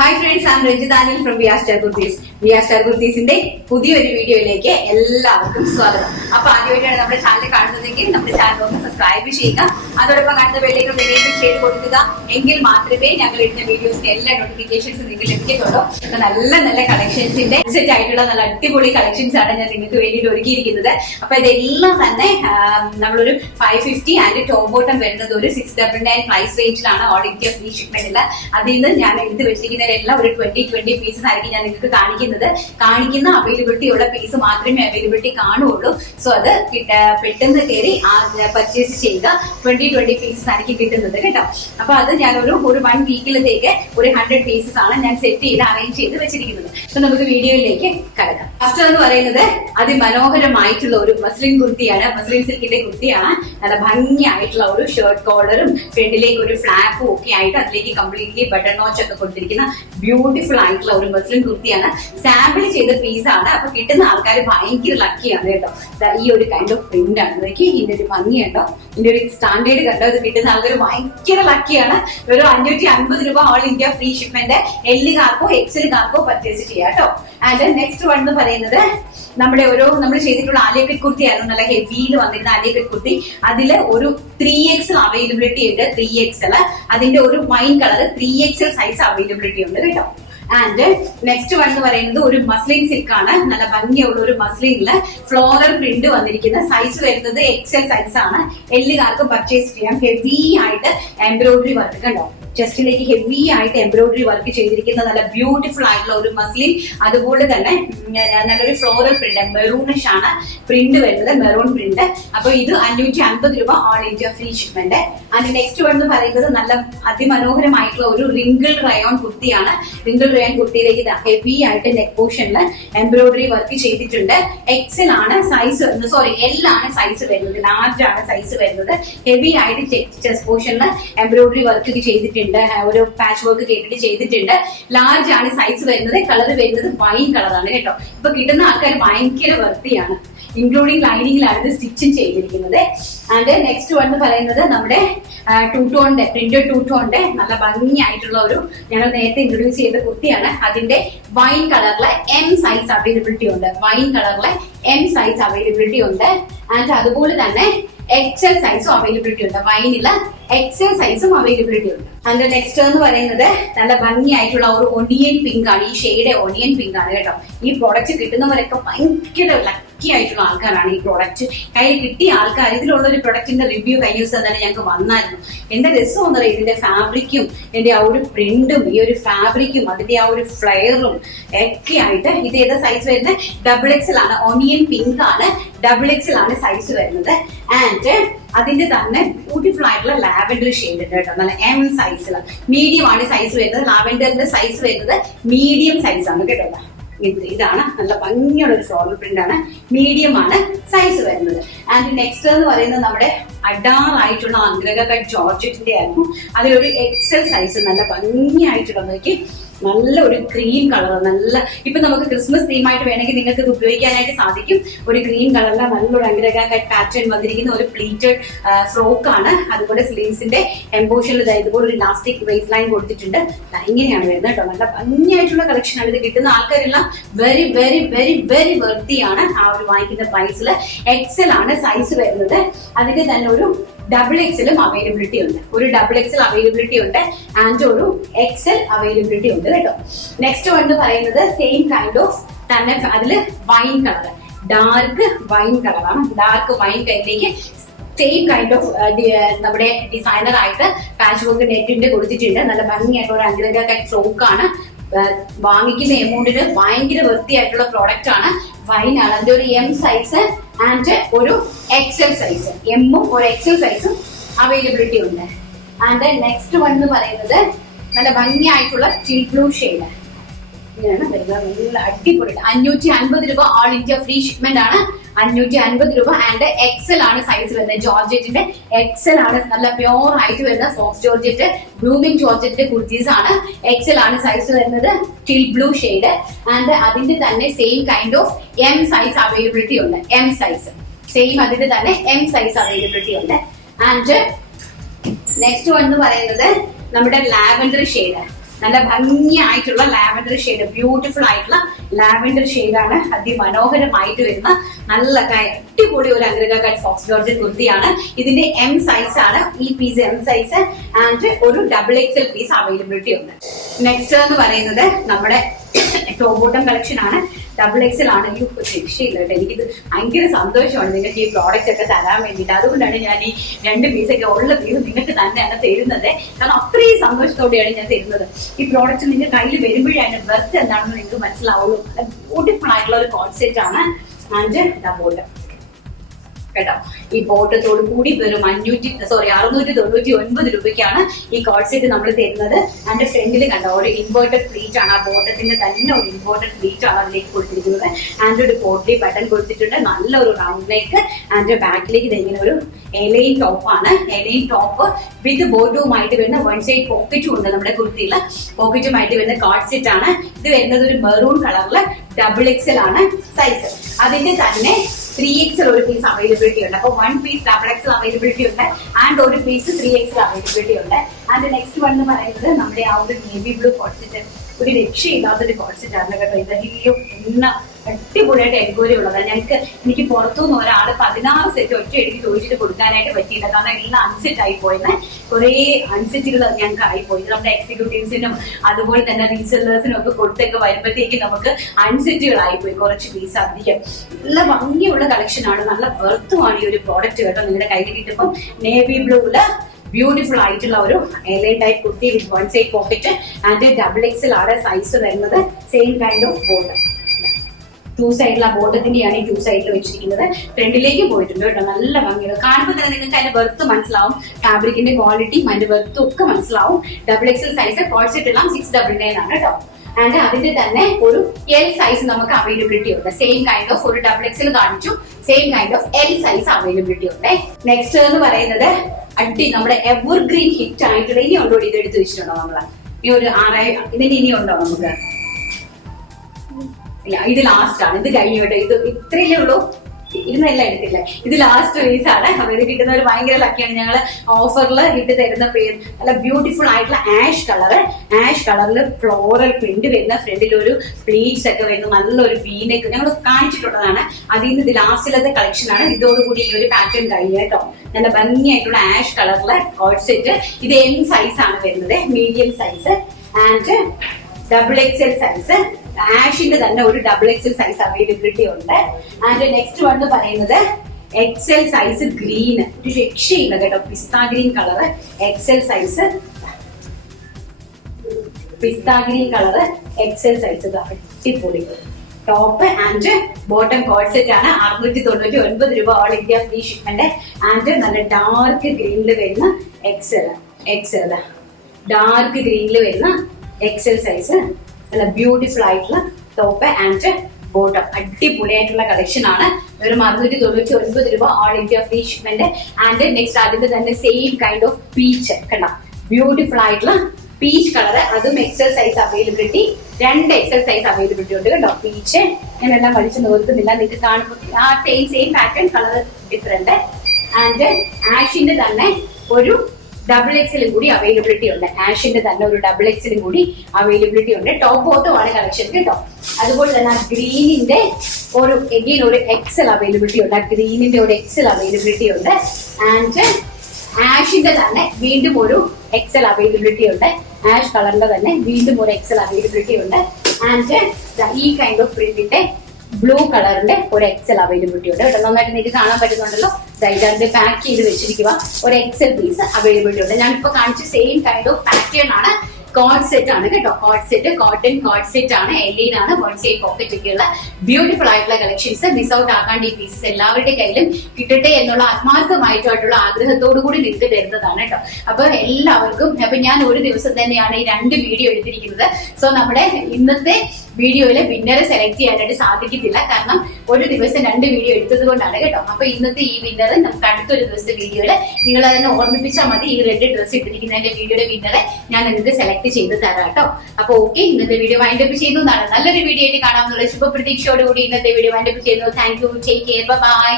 Hi friends, I am Ranjith Anil from VR star kurtis. VR star കുർത്തീസിന്റെ പുതിയൊരു വീഡിയോയിലേക്ക് എല്ലാവർക്കും സ്വാഗതം. അപ്പൊ ആദ്യമായിട്ടാണ് നമ്മുടെ ചാനൽ കാണുന്നതെങ്കിൽ നമ്മുടെ ചാനൽ ഒന്ന് സബ്സ്ക്രൈബ് ചെയ്യുക. അതോടൊപ്പം കാണുന്ന ബെല്ലേക്ക് എനേബിൾ ചെയ്ത് കൊടുക്കുക. എങ്കിൽ മാത്രമേ ഞങ്ങൾ ഇടുന്ന വീഡിയോസിന്റെ എല്ലാ നോട്ടിഫിക്കേഷൻസ് നിങ്ങൾക്ക് ലഭിക്കത്തുള്ളൂ. നല്ല നല്ല കളക്ഷൻസിന്റെ സെറ്റ് ആയിട്ടുള്ള നല്ല അടിപൊളി കളക്ഷൻസ് ആണ് ഞാൻ നിങ്ങൾക്ക് വേണ്ടിയിട്ട് ഒരുക്കിയിരിക്കുന്നത്. അപ്പൊ ഇതെല്ലാം തന്നെ നമ്മളൊരു 550 ആൻഡ് ടോപ്പ് ബോട്ടം വരുന്നത് ഒരു 699 പ്രൈസ് റേഞ്ചിലാണ്. All India free shipment. അതിൽ നിന്ന് ഞാൻ എടുത്ത് വെച്ചിരിക്കുന്ന എല്ലാം ഒരു 20 പീസസ് ആയിരിക്കും ഞാൻ നിങ്ങൾക്ക് കാണിക്കുന്ന അവൈലബിലിറ്റി ഉള്ള പീസ് മാത്രമേ അവൈലബിലിറ്റി കാണുള്ളൂ. സോ അത് പെട്ടെന്ന് കയറി പർച്ചേസ് ചെയ്യുക. 20 പീസസ് ആയിരിക്കും കിട്ടുന്നത് കേട്ടോ. അപ്പൊ അത് ഞാൻ ഒരു 1 വീക്കിലത്തേക്ക് ഒരു 100 പീസസ് ആണ് ഞാൻ സെറ്റ് ചെയ്ത് അറേഞ്ച് ചെയ്ത് വെച്ചിരിക്കുന്നത്. അപ്പൊ നമുക്ക് വീഡിയോയിലേക്ക് കടക്കാം. ഫസ്റ്റ് എന്ന് പറയുന്നത് അതിമനോഹരമായിട്ടുള്ള ഒരു മസ്ലിൻ കുർത്തിയാണ്. മസ്ലിൻ സിൽക്കിന്റെ കുർത്തിയാണ്. നല്ല ഭംഗിയായിട്ടുള്ള ഒരു ഷർട്ട് കോളറും ഫ്രണ്ടിലേക്ക് ഒരു ഫ്ലാപ്പും ഒക്കെ ആയിട്ട് അതിലേക്ക് കംപ്ലീറ്റ്ലി ബട്ടൺ നോച്ച് ഒക്കെ കൊടുത്തിരിക്കുന്ന ബ്യൂട്ടിഫുൾ ആയിട്ടുള്ള ഒരു മസ്ലിൻ കുർത്തിയാണ്. സാമ്പിൾ ചെയ്ത പീസാണ്. അപ്പൊ കിട്ടുന്ന ആൾക്കാർ ഭയങ്കര ലക്കിയാണ് കേട്ടോ. ഈ ഒരു കൈൻഡ് ഓഫ് പ്രിന്റ് ആണ്. ഇതിന്റെ ഒരു ഭംഗി കേട്ടോ, ഇതിന്റെ ഒരു സ്റ്റാൻഡേർഡ് കണ്ടോ. ഇത് കിട്ടുന്ന ആൾക്കാർ ഭയങ്കര ലക്കിയാണ്. ഒരു 550 രൂപ ഓൾ ഇന്ത്യ ഫ്രീ ഷിപ്മെന്റ്. എല്ലുകാർക്കോ എക്സലുകാർക്കോ പർച്ചേസ് ചെയ്യാം കേട്ടോ. ആൻഡ് നെക്സ്റ്റ് വൺ എന്ന് പറയുന്നത് നമ്മൾ ചെയ്തിട്ടുള്ള ആലിയക്കട്ട് കുർത്തിയായിരുന്നു. നല്ല ഹെവിയിൽ വന്നിരുന്ന ആലിയക്കട്ട് കുർത്തി. അതില് ഒരു 3XL അവൈലബിലിറ്റി ഉണ്ട്. 3XL അതിന്റെ ഒരു wine colour 3XL size availability ഉണ്ട് കേട്ടോ. ആൻഡ് നെക്സ്റ്റ് വൺ എന്ന് പറയുന്നത് ഒരു മസ്ലിൻ സിൽക്ക് ആണ്. നല്ല ഭംഗിയുള്ള ഒരു മസ്ലിനില് ഫ്ലോറൽ പ്രിന്റ് വന്നിരിക്കുന്ന സൈസ് വരുന്നത് XL സൈസ് ആണ്. എല്ലുകാർക്ക് പർച്ചേസ് ചെയ്യാം. ഹെവി ആയിട്ട് എംബ്രോയിഡറി വർക്ക് കണ്ടോ. ചെസ്റ്റിലേക്ക് ഹെവി ആയിട്ട് എംബ്രോയിഡറി വർക്ക് ചെയ്തിരിക്കുന്ന നല്ല ബ്യൂട്ടിഫുൾ ആയിട്ടുള്ള ഒരു മസ്ലിൻ. അതുപോലെ തന്നെ നല്ലൊരു ഫ്ലോറൽ പ്രിന്റ് മെറൂണിഷ് ആണ് പ്രിന്റ് വരുന്നത്, മെറൂൺ പ്രിന്റ്. അപ്പൊ ഇത് 550 രൂപ ഓൾ ഇന്ത്യ ഫ്രീ ഷിപ്മെന്റ്. അതിന് നെക്സ്റ്റ് വൺ എന്ന് പറയുന്നത് നല്ല അതിമനോഹരമായിട്ടുള്ള ഒരു റിങ്കിൾ റയോൺ കുർത്തിയാണ്. റിങ്കിൾ റയോൺ കുർത്തിയിലേക്ക് ഹെവി ആയിട്ട് നെക്ക് പോർഷനിൽ എംബ്രോയിഡറി വർക്ക് ചെയ്തിട്ടുണ്ട്. എക്സൽ ആണ് സൈസ്, സോറി എൽ ആണ് സൈസ് വരുന്നത്, ലാർജ് ആണ് സൈസ് വരുന്നത്. ഹെവി ആയിട്ട് ചെസ്റ്റ് പോർഷനിൽ എംബ്രോയിഡറി വർക്ക് ചെയ്തിട്ടുണ്ട്. ഒരു പാച്ച് വർക്ക് കേട്ടിട്ട് ചെയ്തിട്ടുണ്ട്. ലാർജ് ആണ് സൈസ് വരുന്നത്. കളർ വരുന്നത് വൈൻ കളറാണ് കേട്ടോ. ഇപ്പൊ കിട്ടുന്ന ആൾക്കാർ ഭയങ്കര വർത്തിയാണ്. ഇൻക്ലൂഡിംഗ് ലൈനിങ്ങിലാണ് ഇത് സ്റ്റിച്ചിങ് ചെയ്തിരിക്കുന്നത്. ആൻഡ് നെക്സ്റ്റ് വൺ എന്ന് പറയുന്നത് നമ്മുടെ പ്രിന്റഡ് ടൂ ടോണിന്റെ നല്ല ഭംഗിയായിട്ടുള്ള ഒരു ഞങ്ങൾ നേരത്തെ ഇൻട്രൊഡ്യൂസ് ചെയ്ത കുർത്തിയാണ്. അതിന്റെ വൈൻ കളറിലെ M സൈസ് അവൈലബിലിറ്റി ഉണ്ട്. വൈൻ കളറിലെ M സൈസ് അവൈലബിലിറ്റി ഉണ്ട്. ആൻഡ് അതുപോലെ തന്നെ XL സൈസും അവൈലബിലിറ്റി ഉണ്ട്. വൈനില് XL സൈസും അവൈലബിലിറ്റി ഉണ്ട്. അതിന്റെ നെക്സ്റ്റ് എന്ന് പറയുന്നത് നല്ല ഭംഗിയായിട്ടുള്ള ഒരു ഒണിയൻ പിങ്ക് ആണ്. ഈ ഷെയ്ഡ് ഒണിയൻ പിങ്ക് ആണ് കേട്ടോ. ഈ പ്രോഡക്റ്റ് കിട്ടുന്നവരൊക്കെ ഭയങ്കര ലക്കി ആയിട്ടുള്ള ആൾക്കാരാണ്. ഈ പ്രോഡക്റ്റ് കയ്യിൽ കിട്ടിയ ആൾക്കാർ. ഇതിലുള്ള ഒരു പ്രൊഡക്റ്റിന്റെ റിവ്യൂ കഴിഞ്ഞ ദിവസം തന്നെ ഞങ്ങൾക്ക് വന്നായിരുന്നു. എന്റെ രസം എന്ന് പറയുന്നത് ഇതിന്റെ ഫാബ്രിക്കും ഇതിന്റെ ആ ഒരു പ്രിന്റും ഈ ഒരു ഫാബ്രിക്കും അതിന്റെ ആ ഒരു ഫ്ലെയറും ഒക്കെ ആയിട്ട്. ഇത് ഏതാ സൈസ് വരുന്നത്? XXL ആണ്. ഒണിയൻ പിങ്ക് ആണ്. XXL ആണ് സൈസ് വരുന്നത്. ആൻഡ് അതിന്റെ തന്നെ ബ്യൂട്ടിഫുൾ ആയിട്ടുള്ള ലാവൻഡർ ഷെയ്ഡ് ഉണ്ട് കേട്ടോ. നല്ല M സൈസിൽ മീഡിയം ആണ് സൈസ് വരുന്നത്. ലാവൻഡറിന്റെ സൈസ് വരുന്നത് മീഡിയം സൈസ് ആണ് കേട്ടോ. ഇതാണ് നല്ല ഭംഗിയുള്ള ഒരു ഫ്ലോറൽ പ്രിന്റ് ആണ്. മീഡിയം ആണ് സൈസ് വരുന്നത്. ആൻഡ് നെക്സ്റ്റ് എന്ന് പറയുന്നത് നമ്മുടെ അഡാറായിട്ടുള്ള അഗ്രക കട്ട് ജോർജറ്റിന്റെ ആയിരുന്നു. അതിലൊരു XL സൈസ് നല്ല ഭംഗിയായിട്ടുള്ളതൊക്കെ നല്ല ഒരു ക്രീം കളർ. നല്ല ഇപ്പൊ നമുക്ക് ക്രിസ്മസ് തീമായിട്ട് വേണമെങ്കിൽ നിങ്ങൾക്ക് ഇത് ഉപയോഗിക്കാനായിട്ട് സാധിക്കും. ഒരു ക്രീം കളറിലെ നല്ലൊരു അഗ്രക കട്ട് പാറ്റേൺ വന്നിരിക്കുന്ന ഒരു പ്ലീറ്റഡ് ഫ്രോക്ക് ആണ്. അതുപോലെ സ്ലീവ്സിന്റെ എംബോഷനിൽ ഇതുപോലെ ഒരു ഇലാസ്റ്റിക് വേസ്റ്റ് ലൈൻ കൊടുത്തിട്ടുണ്ട്. ഇങ്ങനെയാണ് വരുന്നത് കേട്ടോ. നല്ല ഭംഗിയായിട്ടുള്ള കളക്ഷൻ ആണ്. ഇത് കിട്ടുന്ന ആൾക്കാരെല്ലാം വെരി വെരി വെരി വെരി വെർത്തിയാണ്. ആ ഒരു വാങ്ങിക്കുന്ന പ്രൈസിൽ XL ആണ് സൈസ് വരുന്നത്. അതിന്റെ തന്നെ ഒരു XXL അവൈലബിലിറ്റി ഉണ്ട്. ഒരു XXL അവൈലബിലിറ്റി ഉണ്ട്. ആൻഡ് ഒരു XL അവൈലബിലിറ്റി ഉണ്ട് കേട്ടോ. നെക്സ്റ്റ് വൺ എന്ന് പറയുന്നത് സെയിം കൈൻഡ് ഓഫ് തന്നെ. അതില് വൈൻ കളർ, ഡാർക്ക് വൈൻ കളറാണ്. ഡാർക്ക് വൈൻ കളറിലേക്ക് സെയിം കൈൻഡ് ഓഫ് നമ്മുടെ ഡിസൈനർ ആയിട്ട് പാച്ച് വർക്ക് നെറ്റിന്റെ കൊടുത്തിട്ടുണ്ട്. നല്ല ഭംഗിയായിട്ടുള്ള ഒരു അഗ്രക കട്ട് ഫ്രോക്ക് ആണ്. വാങ്ങിക്കുന്ന എമൗണ്ടിന് ഭയങ്കര വൃത്തിയായിട്ടുള്ള പ്രോഡക്റ്റ് ആണ്. വൈൻ ആണ്. അതിന്റെ ഒരു M സൈസ് ആൻഡ് ഒരു XL സൈസ്, എമ്മും ഒരു XL സൈസും അവൈലബിലിറ്റി ഉണ്ട്. ആൻഡ് നെക്സ്റ്റ് വൺ എന്ന് പറയുന്നത് നല്ല ഭംഗിയായിട്ടുള്ള ടീൽ ബ്ലൂ ഷെയ്ഡ്. ഇങ്ങനെയാണ് വരുന്നത്. നല്ല അടിപൊളി. 550 രൂപ ഓൾ ഇന്ത്യ ഫ്രീ ഷിപ്മെന്റ് ആണ്. 550 രൂപ. ആൻഡ് XL ആണ് സൈസ് വരുന്നത്. ജോർജറ്റിന്റെ XL ആണ്. നല്ല പ്യോർ ആയിട്ട് വരുന്ന ഫോക്സ് ജോർജറ്റ് ബ്ലൂമിംഗ് ജോർജറ്റിന്റെ കുർത്തീസ് ആണ്. XL ആണ് സൈസ് വരുന്നത്. Teal blue shade. ആൻഡ് അതിന്റെ തന്നെ same kind of M size availability ഉണ്ട്. M സൈസ് സെയിം അതിന്റെ തന്നെ M സൈസ് അവൈലബിലിറ്റി ഉണ്ട്. ആൻഡ് നെക്സ്റ്റ് വൺ എന്ന് പറയുന്നത് നമ്മുടെ ലാവൻഡർ ഷെയ്ഡ്. നല്ല ഭംഗിയായിട്ടുള്ള ലാവൻഡർ ഷെയ്ഡ്, ബ്യൂട്ടിഫുൾ ആയിട്ടുള്ള ലാവൻഡർ ഷെയ്ഡാണ്. അതിമനോഹരമായിട്ട് വരുന്ന നല്ല അടിപൊളി ഒരു അഗ്രഗ കട്ട് ഫോക്സ് ജോർജറ്റ് കുർത്തിയാണ്. ഇതിന്റെ എം സൈസ് ആണ്. ഈ പീസ് എം സൈസ് ആൻഡ് ഒരു XXL പീസ് അവൈലബിലിറ്റി ഉണ്ട്. നെക്സ്റ്റ് എന്ന് പറയുന്നത് നമ്മുടെ ടോപ്പ് ബോട്ടം കളക്ഷൻ ആണ്. XXL ആണ്. ഈ രക്ഷയില്ല കേട്ടോ. എനിക്കിത് ഭയങ്കര സന്തോഷമാണ് നിങ്ങൾക്ക് ഈ പ്രോഡക്റ്റ് ഒക്കെ തരാൻ വേണ്ടിയിട്ട്. അതുകൊണ്ടാണ് ഞാൻ ഈ 2 പീസൊക്കെ ഉള്ള പീസ് നിങ്ങൾക്ക് തന്നെയാണ് തരുന്നത്. കാരണം അത്രയും സന്തോഷത്തോടെയാണ് ഞാൻ തരുന്നത്. ഈ പ്രോഡക്റ്റ് നിങ്ങൾക്ക് കയ്യിൽ വരുമ്പോഴേ അതിന്റെ ബെർത്ത് എന്താണെന്ന് നിങ്ങൾക്ക് മനസ്സിലാവുള്ളൂ. ബ്യൂട്ടിഫുൾ ആയിട്ടുള്ള ഒരു കോൺസെപ്റ്റ് ആണ്. ആൻഡ് ബോട്ടം കേട്ടോ. ഈ ബോട്ടത്തോട് കൂടി വെറും 699 രൂപയ്ക്കാണ് ഈ കോഡ് സെറ്റ് നമ്മൾ തരുന്നത്. അതിന്റെ ഫ്രണ്ടിൽ കണ്ടോ ഒരു ഇൻവേർട്ടഡ് പ്ലീറ്റ് ആണ്. ആ ബോട്ടത്തിന്റെ തന്നെ ഒരു ഇൻവേർട്ടഡ് പ്ലീറ്റ് ആണ് അതിലേക്ക് കൊടുത്തിരിക്കുന്നത്. ആൻഡ് ഒരു പോട്ട്ലി ബട്ടൺ കൊടുത്തിട്ടുണ്ട്. നല്ലൊരു റൗണ്ട് നെക്ക്. ആൻഡ് ബാക്കിലേക്ക് ഇങ്ങനെ ഒരു എലൈൻ ടോപ്പാണ്. എലൈൻ ടോപ്പ് വിത്ത് ബോട്ടവുമായിട്ട് വരുന്ന 1 സൈഡ് പോക്കറ്റും ഉണ്ട്. നമ്മുടെ കുർത്തിയിൽ പോക്കറ്റുമായിട്ട് വരുന്ന കോഡ് സെറ്റ് ആണ്. ഇത് വരുന്നത് ഒരു മെറൂൺ കളറില് XXL ആണ് സൈസ്. അതിന്റെ തന്നെ 3XL ഒരു പീസ് അവൈലബിലിറ്റി ഉണ്ട്. അപ്പൊ 1 പീസ് XXL അവൈലബിലിറ്റി ഉണ്ട് ആൻഡ് ഒരു പീസ് 3XL അവൈലബിലിറ്റി ഉണ്ട്. ആൻഡ് നെക്സ്റ്റ് വൺ എന്ന് പറയുന്നത് നമ്മുടെ ആ ഒരു നേവി ബ്ലൂ കോൺസെറ്റ്, ഒരു രക്ഷയില്ലാത്തൊരു കോൺസെറ്റ് ആണ് കേട്ടോ. ഇതെല്ലാം എല്ലാം അടിപൊളിയായിട്ട് എൻക്വയറി ഉള്ളതാണ്. എനിക്ക് പുറത്തുനിന്ന് ഒരാൾ 16 സെറ്റ് ഒറ്റയടിക്ക് ചോദിച്ചിട്ട് കൊടുക്കാനായിട്ട് പറ്റിയില്ല. കാരണം എല്ലാം അൺസെറ്റ് ആയി പോയെന്ന്. കുറെ അൺസെറ്റുകൾ ഞങ്ങൾക്ക് ആയിപ്പോയി. നമ്മുടെ എക്സിക്യൂട്ടീവ്സിനും അതുപോലെ തന്നെ റീസെല്ലേഴ്സിനും ഒക്കെ കൊടുത്തൊക്കെ വരുമ്പോഴത്തേക്ക് നമുക്ക് അൺസെറ്റുകളായിപ്പോയി കുറച്ച് പീസ് അധികം. നല്ല ഭംഗിയുള്ള കളക്ഷൻ ആണ്. നല്ല വെർത്തുമാണ് ഈ ഒരു പ്രോഡക്റ്റ് കേട്ടോ. നിങ്ങളുടെ കയ്യിൽ കിട്ടുമ്പോൾ നേവി ബ്ലൂവില് ബ്യൂട്ടിഫുൾ ആയിട്ടുള്ള ഒരു A-line type kurti with 1 side pocket and XXL ആണ് സൈസ് വരുന്നത്. Same kind of bottom. 2 സൈഡിൽ ആ ബോട്ടത്തിന്റെയാണ് ഈ 2 സൈഡിൽ വെച്ചിരിക്കുന്നത്. ഫ്രണ്ടിലേക്ക് പോയിട്ടുണ്ട് കേട്ടോ. നല്ല ഭംഗിയാണ്. കാണുമ്പോൾ തന്നെ നിങ്ങൾക്ക് അതിന്റെ വെർത്ത് മനസ്സിലാവും. ഫാബ്രിക്കിന്റെ ക്വാളിറ്റിയും അതിന്റെ വെർത്തും ഒക്കെ മനസ്സിലാവും. XXL സൈസ് കോഡ് സെറ്റ് എല്ലാം 699 ആണ് കേട്ടോ. ആൻഡ് അതിന്റെ തന്നെ ഒരു L സൈസ് നമുക്ക് അവൈലബിലിറ്റി ഉണ്ട്. സെയിം കൈൻഡ് ഓഫ് ഒരു XXL കാണിച്ചു. Same kind of L size availability ഉണ്ട്. നെക്സ്റ്റ് എന്ന് പറയുന്നത് നമ്മുടെ എവർഗ്രീൻ ഹിറ്റ് ആയിട്ടുള്ള ഇനി ഉണ്ടോ ഇത് എടുത്ത് വെച്ചിട്ടുണ്ടോ നമ്മള്? ഈ ഒരു 6 ഇതിന് ഇനി ഉണ്ടോ നമുക്ക്? ഇല്ല, ഇത് ലാസ്റ്റ് ആണ്. ഇത് കഴിഞ്ഞു കേട്ടോ. ഇത് ഇത്രയല്ലേ ഉള്ളൂ. ഇരുന്നെല്ലാം എടുത്തില്ല. ഇത് ലാസ്റ്റ് പീസ് ആണ്. അപ്പൊ ഇത് കിട്ടുന്നവർ ഭയങ്കര ലക്കിയാണ്. ഞങ്ങള് ഓഫറിൽ ഇട്ട് തരുന്ന പേര് നല്ല ബ്യൂട്ടിഫുൾ ആയിട്ടുള്ള ആഷ് കളറിൽ ഫ്ലോറൽ പ്രിന്റ് വരുന്ന ഫ്രണ്ടിൽ ഒരു പ്ലീറ്റ്സ് ഒക്കെ വരുന്ന നല്ലൊരു വീനൊക്കെ ഞങ്ങൾ കാണിച്ചിട്ടുള്ളതാണ്. അതിൽ നിന്ന് ഇത് ലാസ്റ്റിലത്തെ കളക്ഷൻ ആണ്. ഇതോടുകൂടി ഈ ഒരു പാറ്റേൺ കഴിഞ്ഞു കേട്ടോ. നല്ല ഭംഗിയായിട്ടുള്ള ആഷ് കളറിലെ കോഡ് സെറ്റ്. ഇത് M സൈസ് ആണ് വരുന്നത്, medium size and XXL size. ആഷിന്റെ തന്നെ ഒരു XXL സൈസ് അവൈലബിലിറ്റി ഉണ്ട്. ആൻഡ് നെക്സ്റ്റ് വൺ എന്ന് പറയുന്നത് XL സൈസ് ഗ്രീൻ. ഒരു രക്ഷയില്ല കേട്ടോ. Pista green colour XL size. Pista green colour XL size. അടിപൊളി top and bottom code set ആണ്. 699 രൂപ all India free shipment. And നല്ല ഡാർക്ക് ഗ്രീനിൽ വരുന്ന XL ഡാർക്ക് ഗ്രീനിൽ വരുന്ന XL സൈസ്. നല്ല ബ്യൂട്ടിഫുൾ ആയിട്ടുള്ള ടോപ്പ് ആൻഡ് ബോട്ടം. അടിപൊളിയായിട്ടുള്ള കളക്ഷൻ ആണ്. വെറും 699 രൂപ all India free shipment. And next അതിന്റെ തന്നെ സെയിം കൈൻഡ് ഓഫ് പീച്ച് കണ്ട ബ്യൂട്ടിഫുൾ ആയിട്ടുള്ള പീച്ച് കളറ്. അതും XL size availability. 2 XL size availability ഉണ്ട് കേട്ടോ. പീച്ച് ഞാനെല്ലാം വലിച്ചു നോക്കുന്നില്ല. നിങ്ങൾക്ക് കാണുമ്പോൾ ആ same pattern colour different. And ആഷിന്റെ തന്നെ ഒരു XXL കൂടി അവൈലബിലിറ്റി ഉണ്ട്. ആഷിന്റെ തന്നെ ഒരു XXL കൂടി അവൈലബിലിറ്റി ഉണ്ട്. ടോപ്പ് ബോട്ടം ആണ് കളക്ഷൻ കേട്ടോ. അതുപോലെ തന്നെ ഗ്രീനിന്റെ ഒരു XL അവൈലബിലിറ്റി ഉണ്ട്. ഗ്രീനിന്റെ ഒരു XL അവൈലബിലിറ്റി ഉണ്ട്. ആൻഡ് ആഷിന്റെ തന്നെ വീണ്ടും ഒരു XL അവൈലബിലിറ്റി ഉണ്ട്. ആഷ് കളറിന്റെ തന്നെ വീണ്ടും ഒരു XL അവൈലബിലിറ്റി ഉണ്ട്. ആൻഡ് ഈ കൈൻഡ് ഓഫ് പ്രിന്റിന്റെ ബ്ലൂ കളറിന്റെ ഒരു XL അവൈലബിലിറ്റി ഉണ്ട് കേട്ടോ. നന്നായിട്ട് നിങ്ങൾക്ക് കാണാൻ പറ്റുന്നുണ്ടല്ലോ. ഇതായിട്ട് പാക്ക് ചെയ്ത് വെച്ചിരിക്കുക. ഒരു XL പീസ് അവൈലബിലിറ്റി ഉണ്ട്. ഞാനിപ്പോ കാണിച്ച സെയിം കൈൻഡ് ഓഫ് പാറ്റേൺ ആണ്. കോഡ് സെറ്റ് ആണ് കേട്ടോ. Code set cotton code set ആണ്. എലൈൻ ആണ്. 1 സൈഡ് പോക്കറ്റ് ഒക്കെയുള്ള ബ്യൂട്ടിഫുൾ ആയിട്ടുള്ള കളക്ഷൻസ്. മിസ് ഔട്ട് ആക്കാണ്ട് ഈ പീസസ് എല്ലാവരുടെ കയ്യിലും കിട്ടട്ടെ എന്നുള്ള ആത്മാർത്ഥമായിട്ടുള്ള ആഗ്രഹത്തോടു കൂടി നിങ്ങൾക്ക് തരുന്നതാണ് കേട്ടോ. അപ്പൊ എല്ലാവർക്കും അപ്പൊ ഞാൻ ഒരു ദിവസം തന്നെയാണ് ഈ 2 വീഡിയോ എടുത്തിരിക്കുന്നത്. സോ നമ്മുടെ ഇന്നത്തെ വീഡിയോയില് വിന്നറെ സെലക്ട് ചെയ്യാനായിട്ട് സാധിക്കത്തില്ല. കാരണം ഒരു ദിവസം 2 വീഡിയോ എടുത്തത് കൊണ്ടാണ് കേട്ടോ. അപ്പൊ ഇന്നത്തെ ഈ വിന്നർ നമുക്ക് അടുത്തൊരു ദിവസത്തെ വീഡിയോയില് നിങ്ങൾ അതിനെ ഓർമ്മിപ്പിച്ചാൽ മതി. ഈ റെഡ് ഡ്രസ് ഇട്ടിരിക്കുന്നതിന്റെ വീഡിയോയുടെ വിന്നറെ ഞാൻ നിങ്ങൾക്ക് സെലക്ട് ചെയ്ത് തരാം കേട്ടോ. അപ്പൊ ഓക്കെ, ഇന്നത്തെ വീഡിയോ വൈൻഡപ്പ് ചെയ്യുന്നതാണ്. നല്ലൊരു വീഡിയോ ആയിട്ട് കാണാമെന്നുള്ള ശുഭപ്രതീക്ഷയോടുകൂടി ഇന്നത്തെ വീഡിയോ വൈൻഡപ്പ് ചെയ്യുന്നു. Thank you. Take care. By.